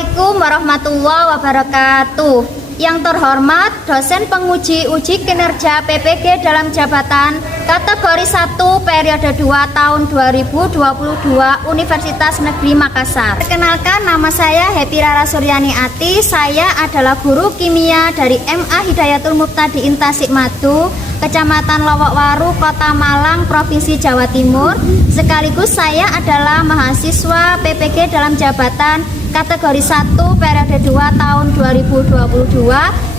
Assalamualaikum warahmatullahi wabarakatuh. Yang terhormat dosen penguji uji kinerja PPG dalam jabatan kategori 1 periode 2 tahun 2022 Universitas Negeri Makassar. Perkenalkan, nama saya Happy Rara Suryani Ati. Saya adalah guru kimia dari MA Hidayatul Muftadiin Tasikmadu, Kecamatan Lowokwaru, Kota Malang, Provinsi Jawa Timur. Sekaligus saya adalah mahasiswa PPG dalam jabatan kategori 1 periode 2 tahun 2022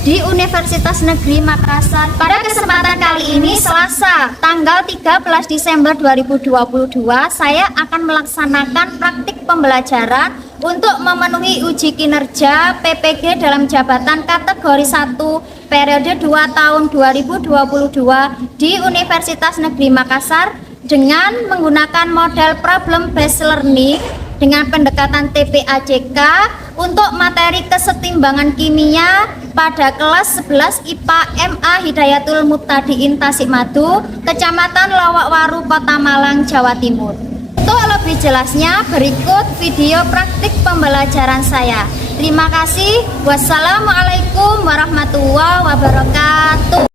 di Universitas Negeri Makassar. Pada kesempatan kali ini, Selasa tanggal 13 Desember 2022, saya akan melaksanakan praktik pembelajaran untuk memenuhi uji kinerja PPG dalam jabatan kategori 1 periode 2 tahun 2022 di Universitas Negeri Makassar dengan menggunakan model problem based learning dengan pendekatan TPAJK untuk materi kesetimbangan kimia pada kelas 11 IPA MA Hidayatul Muftadiin Tasikmadu, Kecamatan Lowokwaru, Kota Malang, Jawa Timur. Untuk lebih jelasnya, berikut video praktik pembelajaran saya. Terima kasih. Wassalamualaikum warahmatullahi wabarakatuh.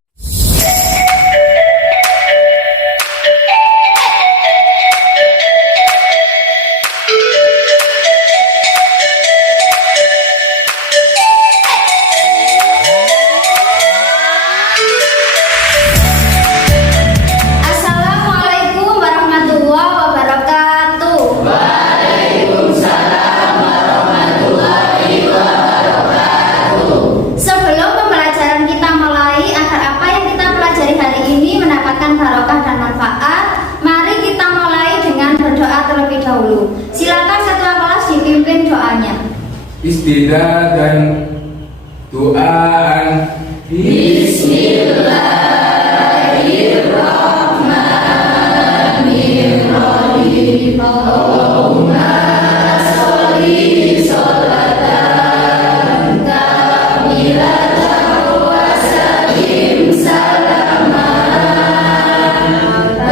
Silakan ketua kelas dipimpin doanya. Istidah dan doa. Bismillahirrahmanirrahim. Allahumma sholli sholatan kamilatan wa sallim salaman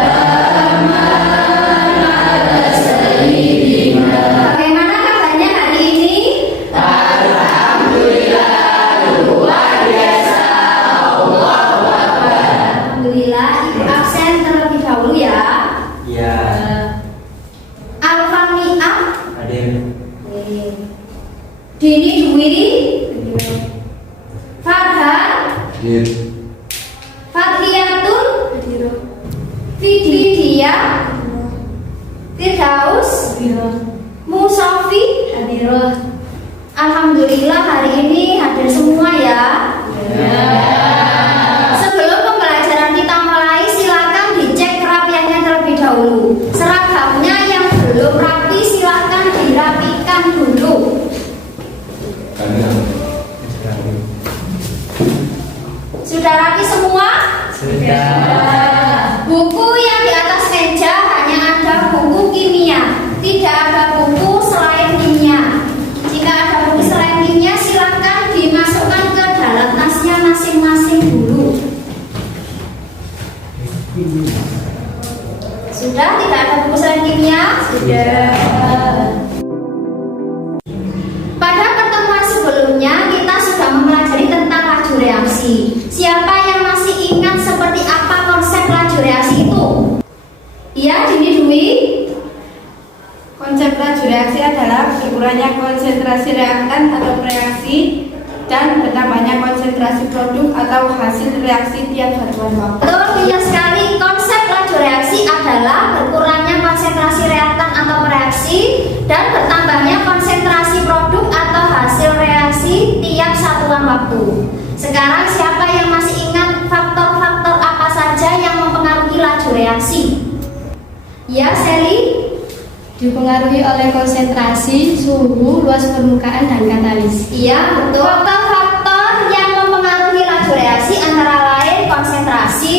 taman ala sayyidina. Bagaimana kabarnya hari ini? Alhamdulillah, luar biasa. Allahu Akbar. Alhamdulillah. Ibu absen terlebih dahulu ya. Ya, Alfami'ah, hadir. Dini Dwi, Farhan, Hadir. Fatriyatul, Fidia, Firdaus, Musafi, Alhamdulillah hari ini hadir semua ya. Sebelum pembelajaran kita mulai, silakan dicek kerapiannya terlebih dahulu. Seragamnya yang belum rapi silakan dirapikan dulu. Sudah rapi semua? Buku yang di atas meja hanya ada buku kimia, tidak ada buku selain kimia. Jika ada buku selain kimia, silakan dimasukkan ke dalam tasnya masing-masing dulu. Sudah tidak ada buku selain kimia? Sudah. Pada pertemuan sebelumnya kita sudah mempelajari tentang laju reaksi. Siapa yang masih ingat seperti apa konsep laju reaksi itu? Iya, Dini Dwi. Konsep laju reaksi adalah berkurangnya konsentrasi reaktan atau reaksi dan bertambahnya konsentrasi produk atau hasil reaksi tiap satuan waktu. Betul, benar sekali. Konsep laju reaksi adalah berkurangnya konsentrasi reaktan atau reaksi dan bertambahnya konsentrasi produk atau hasil reaksi tiap satuan waktu. Sekarang siapa yang masih ingat faktor-faktor apa saja yang mempengaruhi laju reaksi? Ya, Sally. Dipengaruhi oleh konsentrasi, suhu, luas permukaan, dan katalis. Iya, betul. Faktor-faktor yang mempengaruhi laju reaksi antara lain konsentrasi,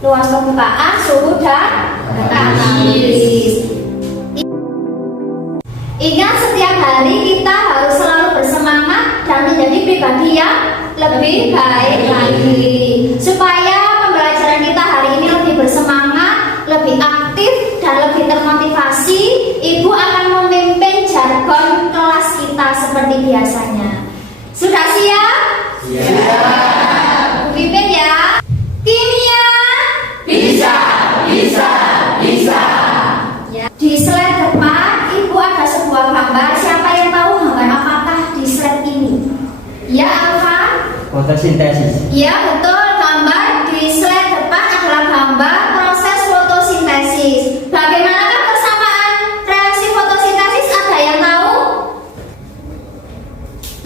luas permukaan, suhu, dan katalis. Ingat, setiap hari kita harus selalu bersemangat dan menjadi pribadi yang lebih baik lagi. Supaya pembelajaran kita hari ini lebih bersemangat, lebih aktif, dan lebih termotivasi, Ibu akan memimpin jargon kelas kita seperti seperti biasanya. Sudah siap? Siap. Pimpin ya. Kimia. Bisa. Ya. Di slide depan Ibu ada sebuah gambar. Siapa yang tahu gambar apakah di slide ini? Ya, Alfa? Fotosintesis. Ya, betul. Gambar di slide depan adalah gambar proses fotosintesis. Bagaimanakah persamaan reaksi fotosintesis? Ada yang tahu?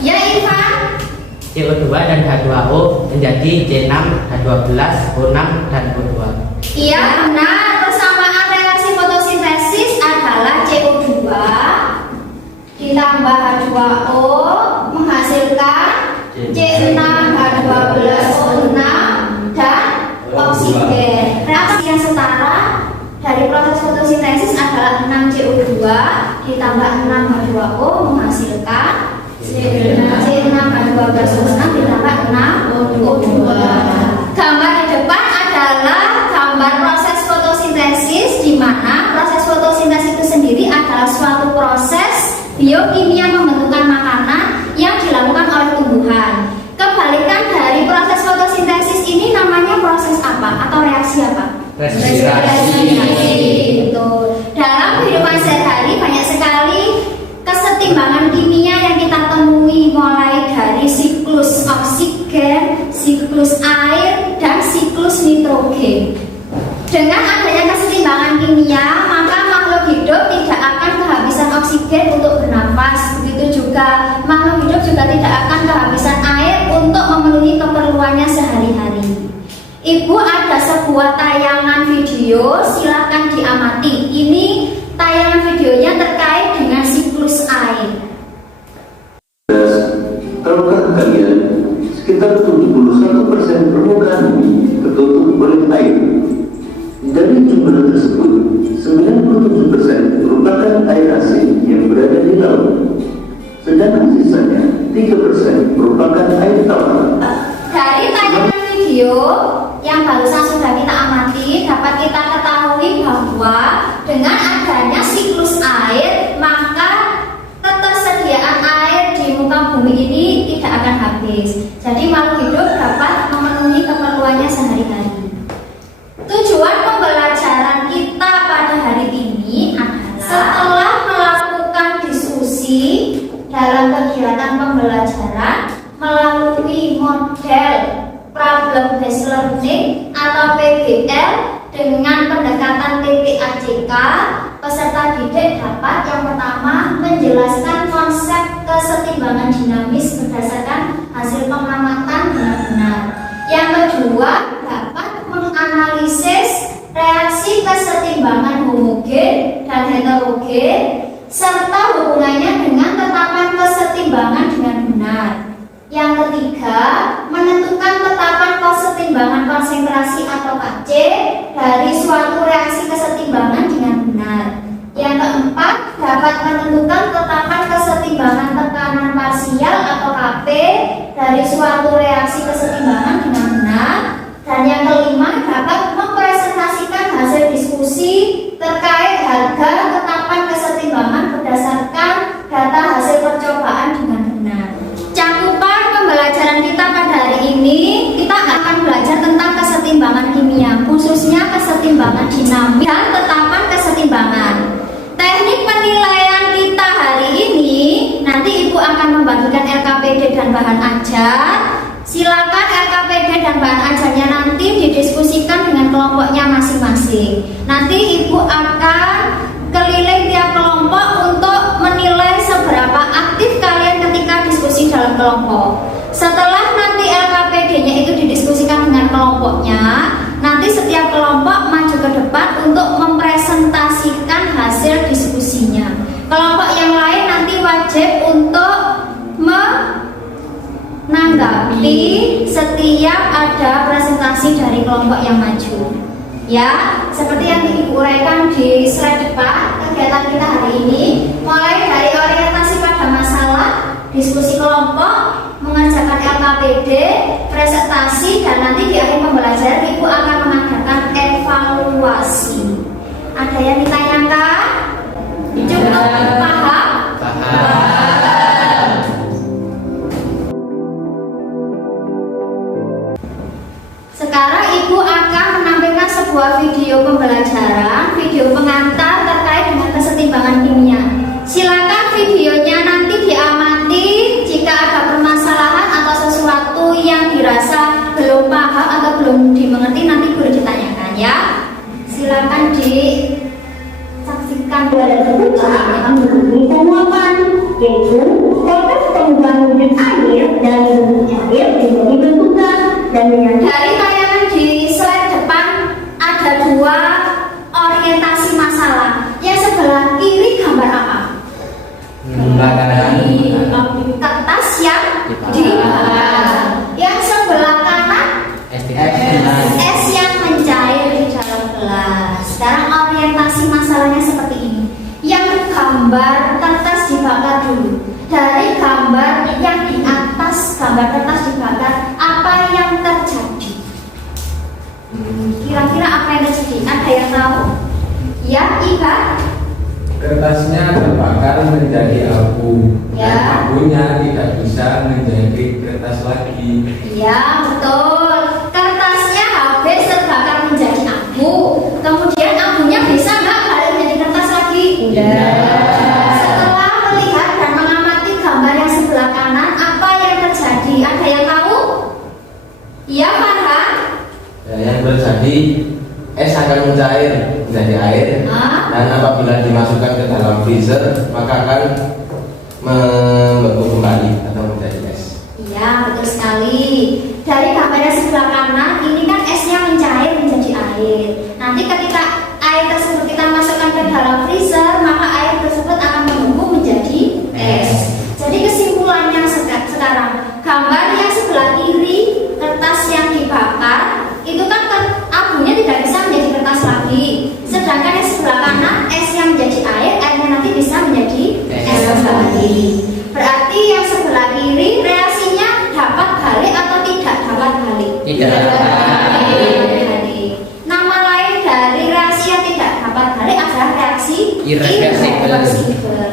Ya, Irfan? CO2 dan H2O menjadi C6H12O6 dan O2. Iya, benar. Persamaan reaksi fotosintesis adalah CO2 ditambah H2O menghasilkan C6H12O6 dan oksigen. Reaksi yang setara dari proses fotosintesis adalah 6CO2 ditambah 6H2O menghasilkan C6H12O6 ditambah 6O2. Gambar di depan adalah gambar proses fotosintesis, di mana proses fotosintesis itu sendiri adalah suatu proses biokimia pembentukan makanan yang dilakukan oleh tumbuhan. Kebalikan dari proses fotosintesis ini namanya proses apa atau reaksi apa? Respirasi. Betul. Dalam kehidupan sehari-hari banyak sekali kesetimbangan kimia yang kita temui, mulai dari siklus oksigen, siklus air, dan siklus nitrogen. Dengan adanya kesetimbangan kimia, maka makhluk hidup tidak akan kehabisan oksigen untuk bernafas. Begitu juga makhluk hidup juga tidak akan kehabisan air untuk memenuhi keperluannya sehari-hari. Ibu ada sebuah tayangan video, silakan diamati. Ini tayangan videonya terkait dengan siklus air. Tahukah kalian, sekitar 71% permukaan bumi tertutup oleh air. Dari jumlah tersebut, 97% merupakan air asin yang berada di laut, sedangkan sisanya 3% merupakan air tawar. Dari tayangan video yang barusan sudah kita amati, dapat kita ketahui bahwa dengan adanya siklus air, maka ketersediaan air di muka bumi ini tidak akan habis. Jadi makhluk hidup dapat memenuhi keperluannya sehari-hari. Tujuan pembelajaran kita pada hari ini adalah setelah melakukan diskusi dalam kegiatan pembelajaran melalui model problem based learning atau PBL dengan pendekatan TPACK, peserta didik dapat yang pertama menjelaskan konsep kesetimbangan dinamis berdasarkan hasil pengamatan benar-benar. Yang kedua dapat menganalisis reaksi kesetimbangan homogen dan heterogen serta hubungannya dengan tetapan kesetimbangan dengan benar. Yang ketiga, menentukan tetapan kesetimbangan konsentrasi atau KC dari suatu reaksi kesetimbangan dengan benar. Yang keempat, dapat menentukan tetapan kesetimbangan tekanan parsial atau KP dari suatu reaksi kesetimbangan dengan benar. Dan yang kelima, dapat mempresentasikan hasil diskusi terkait harga tetapan kesetimbangan berdasarkan data hasil percobaan dengan benar. Cakupan pembelajaran kita pada hari ini, kita akan belajar tentang kesetimbangan kimia, khususnya kesetimbangan dinamis dan tetapan kesetimbangan. Teknik penilaian kita hari ini, nanti Ibu akan membagikan LKPD dan bahan ajar. Silakan LKPD dan bahan ajarnya nanti didiskusikan dengan kelompoknya masing-masing. Nanti Ibu akan keliling tiap kelompok untuk menilai seberapa aktif kalian ketika diskusi dalam kelompok. Setelah nanti LKPD-nya itu didiskusikan dengan kelompoknya, nanti setiap kelompok maju ke depan untuk mempresentasikan hasil diskusinya. Kelompok yang lain nanti wajib untuk menanggapi setiap ada presentasi dari kelompok yang maju. Ya, seperti yang Ibu uraikan di slide depan, kegiatan kita hari ini mulai dari orientasi pada masalah, diskusi kelompok, mengerjakan LKPD, presentasi, dan nanti di akhir pembelajaran Ibu akan mengadakan evaluasi. Ada yang ditanyakan? Cukup paham? Paham. gambar kertas dibakar, apa yang terjadi? Kira-kira apa yang terjadi? Ada yang tahu? Ya, Iba? Kertasnya terbakar menjadi abu, Ya. dan abunya tidak bisa menjadi kertas lagi. Ya, betul. Kertasnya habis terbakar menjadi abu. Kemudian abunya bisa nggak balik menjadi kertas lagi? Setelah melihat dan mengamati gambar yang sebelah kanan, apa yang terjadi? Ada yang tahu? Ya, Farhan? Ya, yang terjadi, es akan mencair menjadi air, dan apabila dimasukkan ke dalam freezer maka akan membeku kembali atau menjadi es. Iya, betul sekali. Dari gambar yang sebelah kanan, ini kan esnya mencair menjadi air. Nanti ketika air tersebut kita masukkan ke dalam freezer, maka air tersebut akan membeku menjadi es. Jadi kesimpulannya sekarang, gambar yang sebelah kiri, kertas yang dibakar, itu kan abunya tidak bisa menjadi kertas lagi. Sedangkan yang sebelah kanan, es yang menjadi air, airnya nanti bisa menjadi es kembali. Berarti yang sebelah kiri reaksinya dapat balik atau tidak dapat balik? Tidak dapat balik. Nama lain dari reaksi yang tidak dapat balik adalah reaksi irreversibel.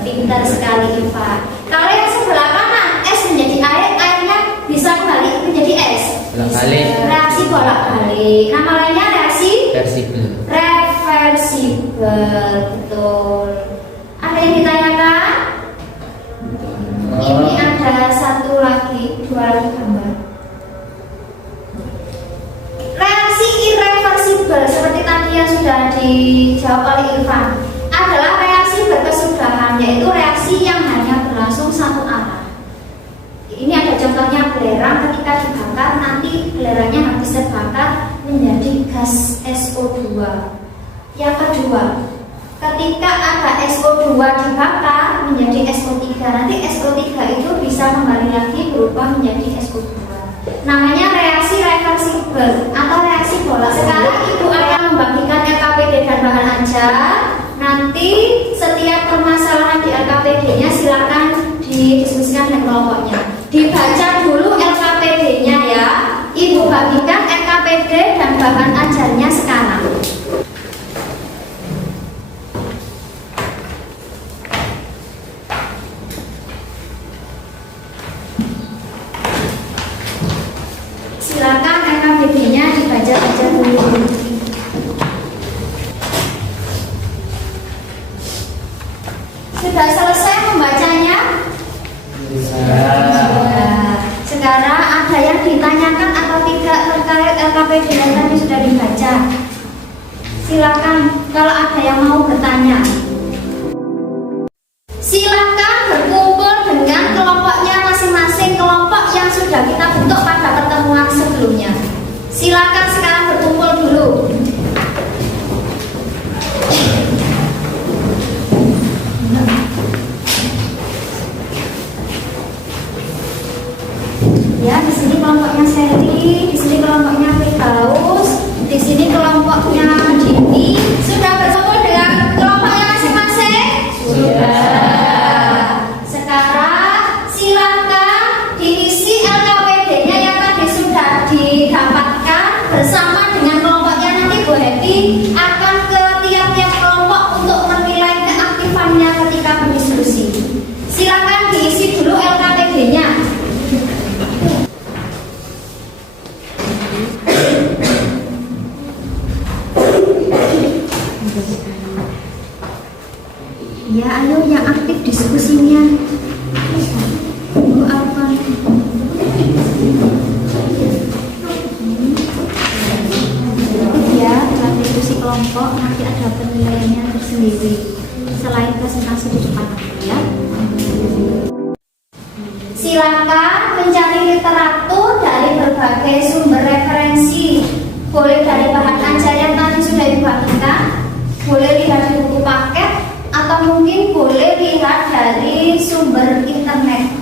Pintar sekali Iva. Kalau yang sebelah kanan, es menjadi air, airnya bisa kembali menjadi es. Bolak-balik. Reaksi bolak-balik. Nama lainnya reaksi reversibel. Betul. Ada yang ditanyakan? Ini ada dua lagi gambar. Reaksi irreversibel seperti tadi yang sudah dijawab oleh Irfan adalah reaksi berkesudahan, yaitu reaksi yang hanya berlangsung satu arah. Ini ada contohnya belerang, ketika dibakar nanti belerangnya habis terbakar menjadi gas SO2. Yang kedua, ketika ada SO2 dibakar menjadi SO3, nanti SO3 itu bisa kembali lagi berubah menjadi SO2. Namanya reaksi reversibel atau reaksi bola. Sekarang Ibu akan membagikan LKPD dan bahan ajar. Nanti setiap permasalahan di LKPD-nya silakan didiskusikan dengan kelompoknya. Dibaca dulu LKPD-nya ya. Ibu bagikan LKPD dan bahan ajarnya sekarang. Silakan LKPD-nya dibaca-baca dulu. Sudah selesai membacanya? Sudah. Sekarang ada yang ditanyakan atau tidak terkait LKPD yang tadi sudah dibaca? Silakan kalau ada yang mau bertanya. Silakan berkumpul dengan kelompoknya masing-masing, kelompok yang sudah kita bentuk pada pertemuan sebelumnya. Silakan sekarang berkumpul dulu. Ya, di sini kelompoknya Sally, di sini kelompoknya Firdaus, di sini kelompoknya Dini. Sudah berkumpul dengan kelompoknya masing-masing? Sudah. Sekarang silakan diisi LKPD-nya yang tadi sudah didapatkan bersama dengan kelompoknya. Nanti Bu Happy akan ke tiap-tiap kelompok untuk menilai keaktifannya ketika berdiskusi. Silakan diisi dulu LKPD-nya. Ya, ayo yang aktif diskusinya. Bu Alvan. Ya, dalam diskusi kelompok nanti ada penilaiannya tersendiri selain presentasi di depan ya. Silakan mencari literatur dari berbagai sumber referensi. Boleh dari bahan ajar yang tadi sudah dibagikan, boleh lihat di buku paket, atau mungkin boleh lihat dari sumber internet.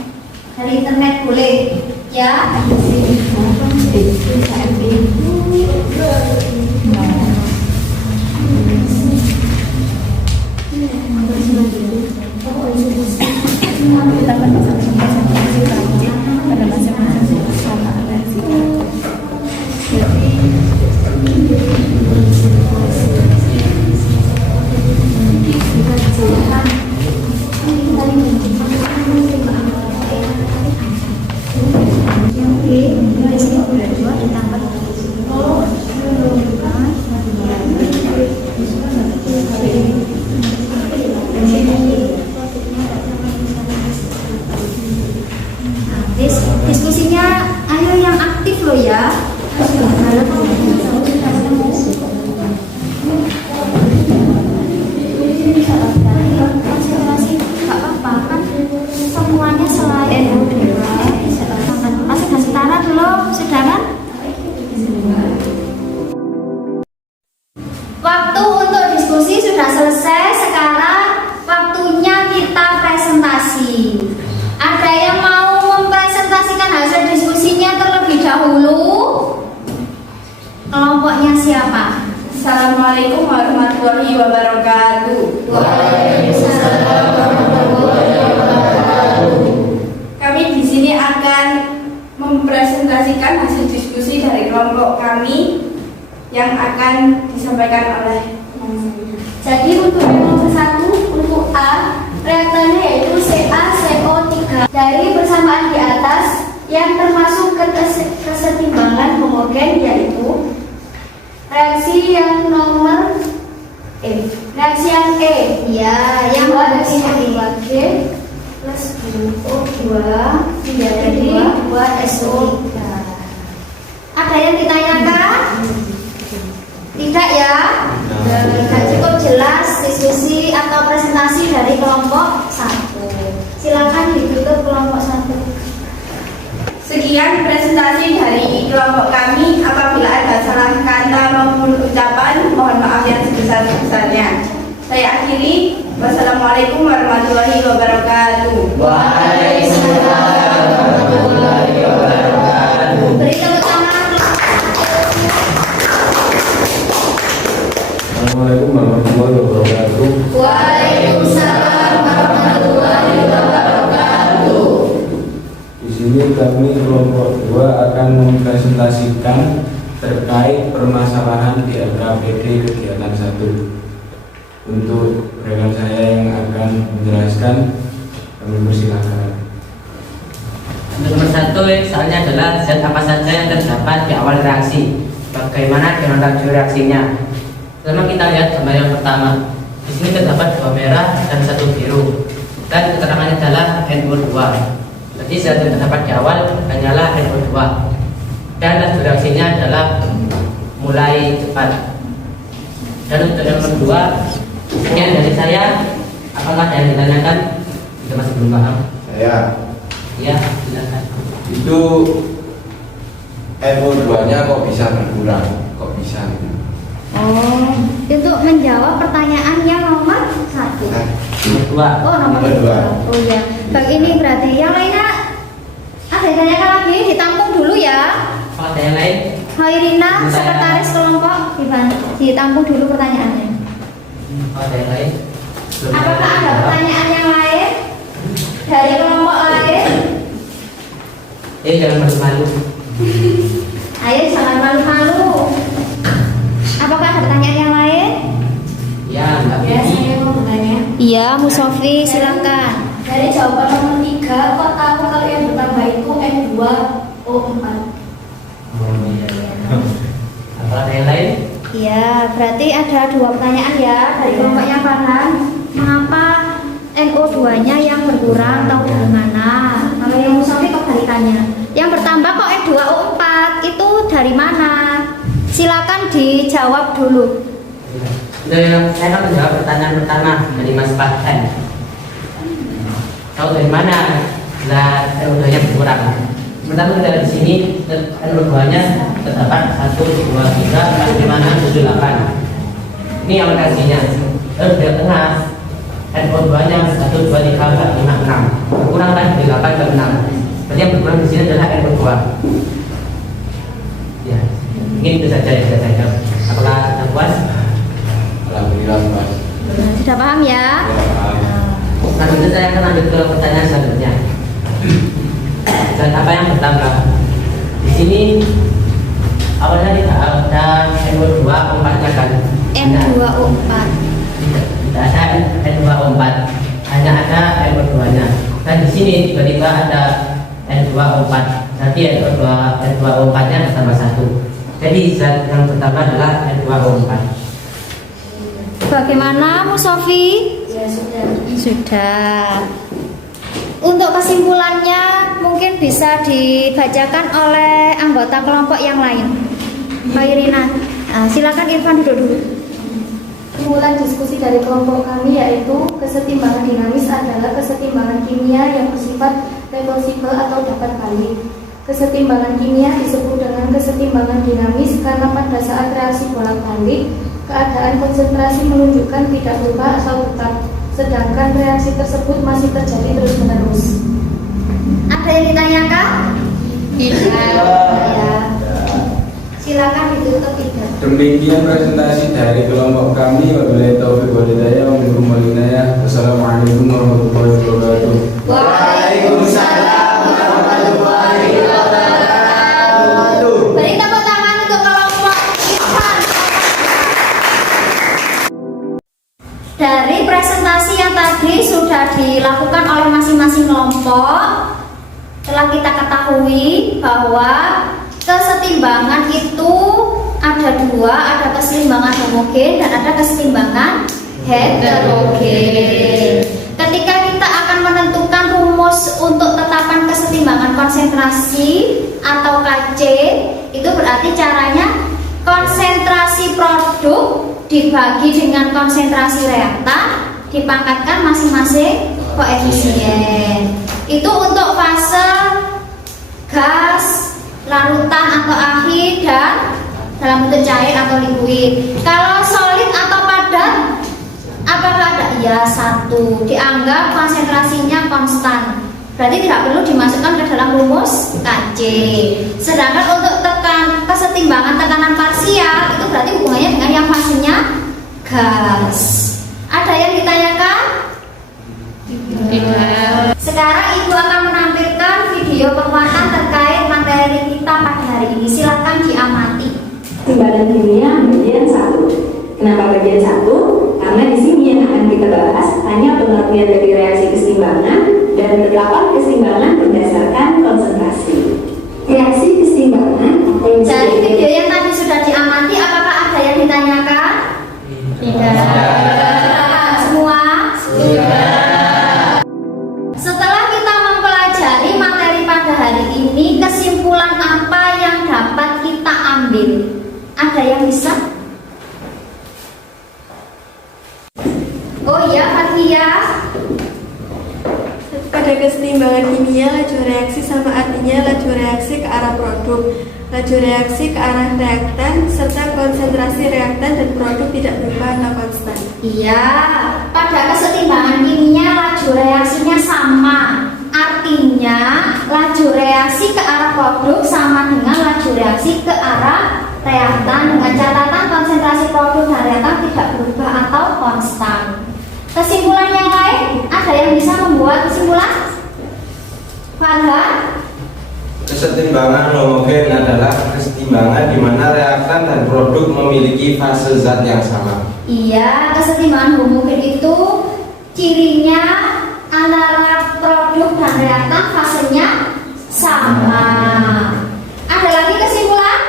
Dari internet boleh ya. Kita Diskusinya ayo yang aktif loh ya. Konsentrasi nggak apa-apa kan semuanya selain masih setara dulu sudah kan? Waktu untuk diskusi sudah selesai. Sekarang waktunya kita presentasi. Ada yang mau mempresentasikan hasil diskusinya terlebih dahulu? Kelompoknya siapa? Assalamualaikum warahmatullahi wabarakatuh. Waalaikumsalam warahmatullahi wabarakatuh. Kami di sini akan mempresentasikan hasil diskusi dari kelompok kami yang akan disampaikan oleh Jadi untuk yang nomor 1, untuk A, reaktannya yaitu CaCO3. Dari persamaan di atas yang termasuk kesetimbangan homogen yaitu reaksi yang nomor reaksi yang E, ya, yang reaksi G plus O2 menjadi 2SO3. Ada yang ditanyakan? Tidak ya? Tidak cukup jelas diskusi atau presentasi dari kelompok 1. Silakan ditutup kelompok 1. Sekian presentasi dari kelompok kami. Apabila ada salah kata maupun ucapan, mohon maaf yang sebesar-besarnya. Saya akhiri. Wassalamualaikum warahmatullahi wabarakatuh. Waalaikumsalam warahmatullahi wabarakatuh. Beri tepuk tangan. Assalamualaikum warahmatullahi wabarakatuh. Waalaikumsalam warahmatullahi wabarakatuh. Di sini kami kelompok 2 akan mempresentasikan terkait permasalahan di LKPD kegiatan 1. Untuk rekan saya yang akan menjelaskan, kami persilakan. Untuk nomor 1 soalnya adalah zat apa saja yang terdapat di awal reaksi. Bagaimana kronologi reaksinya? Pertama kita lihat gambar yang pertama. Di sini terdapat 2 merah dan 1 biru. Dan keterangannya adalah NO2. Jadi zat yang terdapat di awal hanyalah NO2. Dan laju reaksinya adalah mulai cepat. Dan untuk yang kedua, sekian dari saya. Apakah ada yang ditanyakan? Kita masih belum paham. Saya Ya, silakan. itu NO2-nya kok bisa berkurang? Kok bisa? Oh, untuk menjawab pertanyaan yang nomor 1. Nomor 2. Oh, nomor Nomor 2. 2. Oh ya, ini berarti yang lainnya ada yang tanyakan lagi, ditampung dulu ya. Apakah ada yang lain? Khairina, sekretaris kelompok, ditampung dulu pertanyaannya. Apakah ada yang lain? Belum Apakah ada pertanyaan yang lain dari kelompok lain? Jangan malu-malu. Ayo jangan malu-malu. Apakah ada pertanyaan yang lain? Ya, Mbak Ya, Vivi. saya mau bertanya. Iya, Musofi, silakan. Dari jawaban nomor 3, kok tahu kalau yang bertambah itu N2O4? Oh iya. Apakah ada yang lain? Iya, berarti ada 2 pertanyaan ya dari kelompoknya Farhan. Mengapa NO2-nya yang berkurang atau bagaimana? Kalau yang Musofi kebalikannya. Yang bertambah kok N2O4 itu dari mana? Silakan dijawab dulu. Saya akan menjawab pertanyaan pertama dari Mas Farhan. Tahu dari mana zat NO2-nya berkurang? Pertama kita lihat di sini NO2-nya terdapat 1, 2, 3, 4, 5, 6, 7, 8. Ini awal reaksinya. Lalu di tengah NO2-nya 1, 2, 3, 4, 5, 6. Berkurang kan dari 8 ke 6. Berarti yang berkurang di sini adalah NO2. Ya, mungkin itu saja yang bisa saya jawab. Apakah Anda puas? Alhamdulillah, Mas. Sudah paham ya? Selanjutnya saya akan lanjut ke pertanyaan selanjutnya. Dan apa yang bertambah? Di sini awalnya tidak ada N2O4-nya kan? N2O4. Tidak ada N2O4, hanya ada NO2-nya. Dan di sini tiba-tiba ada N2O4. Jadi N2O4-nya bertambah 1. Jadi zat yang bertambah adalah N2O4. Bagaimana Musofi? Ya, sudah. Sudah. Untuk kesimpulannya mungkin bisa bisa dibacakan oleh anggota kelompok yang lain. Mbak Irina, silakan Irfan duduk dulu. Kesimpulan diskusi dari kelompok kami yaitu kesetimbangan dinamis adalah kesetimbangan kimia yang bersifat reversible atau dapat balik. Kesetimbangan kimia disebut dengan kesetimbangan dinamis karena pada saat reaksi bolak-balik, keadaan konsentrasi menunjukkan tidak berubah atau tetap, sedangkan reaksi tersebut masih terjadi terus-menerus. Ada yang ditanyakan? Ya. Silakan ditutup tidak. Demikian presentasi dari kelompok kami. Wabillahi taufiq wal hidayah. Wassalamualaikum warahmatullahi wabarakatuh. Waalaikumsalam warahmatullahi wabarakatuh. Beri tepuk tangan untuk kelompok Irfan. Dari presentasi yang tadi sudah dilakukan oleh masing-masing kelompok, telah kita ketahui bahwa kesetimbangan itu ada dua, ada kesetimbangan homogen dan ada kesetimbangan heterogen. Ketika kita akan menentukan rumus untuk tetapan kesetimbangan konsentrasi atau KC, itu berarti caranya konsentrasi produk dibagi dengan konsentrasi reaktan dipangkatkan masing-masing koefisien. Itu untuk fase gas, larutan atau akhir, dan dalam bentuk cair atau liquid. Kalau solid atau padat, apakah ada? Ya, satu. Dianggap konsentrasinya konstan, berarti tidak perlu dimasukkan ke dalam rumus KC. Sedangkan untuk kesetimbangan tekanan parsial, itu berarti hubungannya dengan yang fasenya gas. Ada yang ditanyakan? Tidak. Sekarang Ibu akan menampilkan video penguatan terkait materi kita pada hari ini. Silakan diamati. Kesetimbangan kimia bagian 1. Kenapa bagian 1? Karena di sini yang akan kita bahas hanya pengertian dari reaksi kesetimbangan dan penerapan kesetimbangan berdasarkan konsentrasi. Reaksi kesetimbangan Dari video yang tadi sudah diamati, apakah ada yang ditanyakan? Tidak. Silakan semua. Sudah. Setelah kita mempelajari materi pada hari ini, kesimpulan apa yang dapat kita ambil? Ada yang bisa? Oh iya, Fatia. Pada kesetimbangan kimia, laju reaksi sama artinya laju reaksi ke arah produk, laju reaksi ke arah reaktan, serta konsentrasi reaktan dan produk tidak berubah atau konstan. Iya, pada kesetimbangan kimia laju reaksinya sama. Artinya laju reaksi ke arah produk sama dengan laju reaksi ke arah reaktan, dengan catatan konsentrasi produk dan reaktan tidak berubah atau konstan. Kesimpulan yang lain, ada yang bisa membuat kesimpulan? Farhan? Kesetimbangan homogen adalah kesetimbangan di mana reaktan dan produk memiliki fase zat yang sama. Iya, kesetimbangan homogen itu cirinya antara produk dan reaktan fasenya sama. Ada lagi kesimpulan?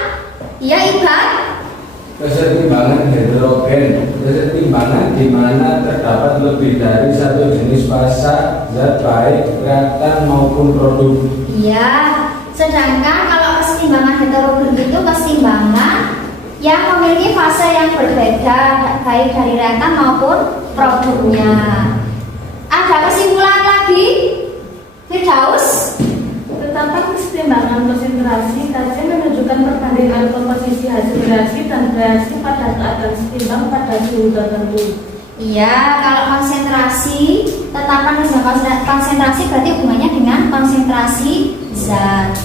Iya, Iqbal? Kesetimbangan heterogen, kesetimbangan di mana terdapat lebih dari satu jenis fasa zat baik reaktan maupun produk. Iya, sedangkan kalau kesetimbangan heterogen itu kesetimbangan yang memiliki fase yang berbeda baik dari reaktan maupun produknya. Ada kesimpulan lagi? Firdaus? Tetapan kesetimbangan konsentrasi KC menunjukkan perbandingan komposisi hasil reaksi dan reaksi pada keadaan setimbang pada suhu tertentu. Iya, kalau konsentrasi, tetapan konsentrasi berarti hubungannya dengan konsentrasi zat.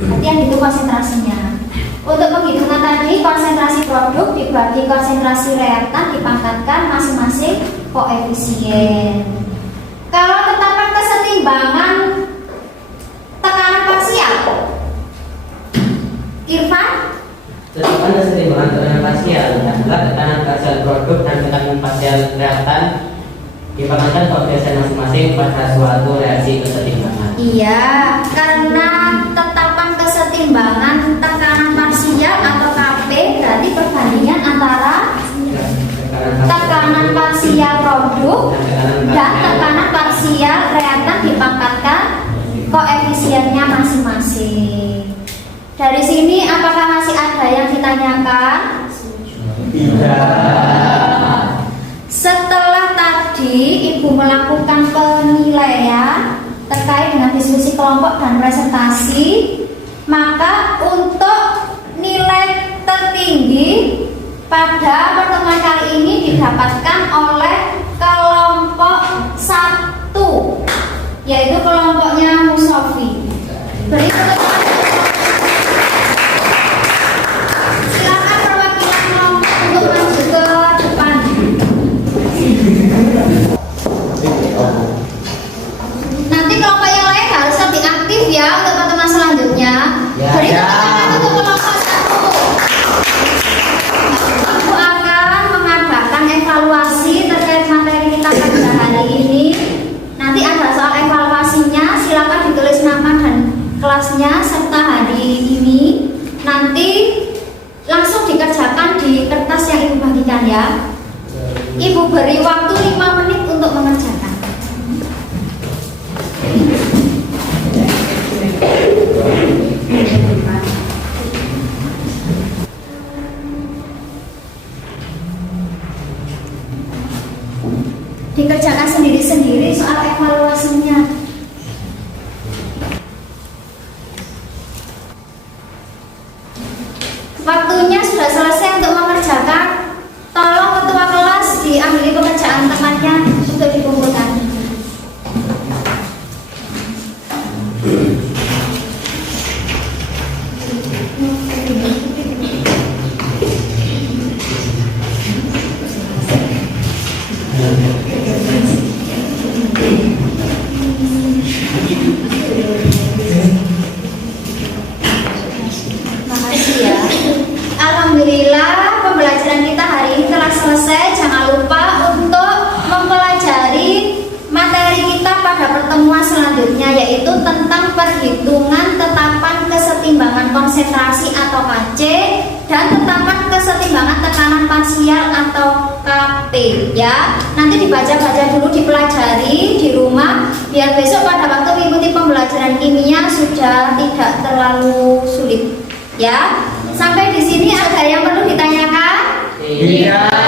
Berarti yang itu konsentrasinya. Untuk penghitungan tadi, konsentrasi produk dibagi konsentrasi reaktan dipangkatkan masing-masing koefisien. Kalau tetapan kesetimbangan tekanan parsial, Irfan? Tetapan kesetimbangan tekanan parsial adalah tekanan parsial produk dan tekanan parsial reaktan dipangkatkan koefisien masing-masing pada suatu reaksi kesetimbangan. Iya, karena tetapan kesetimbangan tekanan parsial atau KP berarti perbandingan antara tekanan parsial produk dan tekanan parsial reaktan dipangkatkan koefisiennya masing-masing. Dari sini apakah masih ada yang ditanyakan? Tidak. Setelah tadi Ibu melakukan penilaian terkait dengan diskusi kelompok dan presentasi, maka untuk nilai tertinggi pada pertemuan kali ini didapatkan oleh kelompok 1, yaitu kelompoknya Musofi. Beri tepuk tangan. Silakan perwakilan kelompok untuk maju ke depan. Nanti kelompok yang lain harus lebih aktif ya untuk pertemuan selanjutnya. Beri tepuk tangan untuk kelompok 1. Ibu akan mengadakan evaluasi terkait materi kita pada hari ini. Nanti ada soal evaluasinya, silakan ditulis nama dan kelasnya serta hari ini. Nanti langsung dikerjakan di kertas yang Ibu bagikan ya. Ibu beri waktu 5 menit untuk mengerjakan. Dikerjakan sendiri-sendiri soal evaluasinya. Waktunya sudah selesai untuk mengerjakan. Tolong ketua kelas diambil pekerjaan temannya untuk dikumpulkan. Makasih ya. Alhamdulillah pembelajaran kita hari ini telah selesai. Jangan lupa untuk mempelajari materi kita pada pertemuan selanjutnya, yaitu tentang perhitungan tetapan kesetimbangan konsentrasi atau KC dan tetapan kesetimbangan tekanan parsial atau KP ya. Nanti dibaca-baca dulu, dipelajari di rumah biar besok pada waktu mengikuti pembelajaran kimia sudah tidak terlalu sulit ya. Sampai di sini ada yang perlu ditanyakan? Tidak.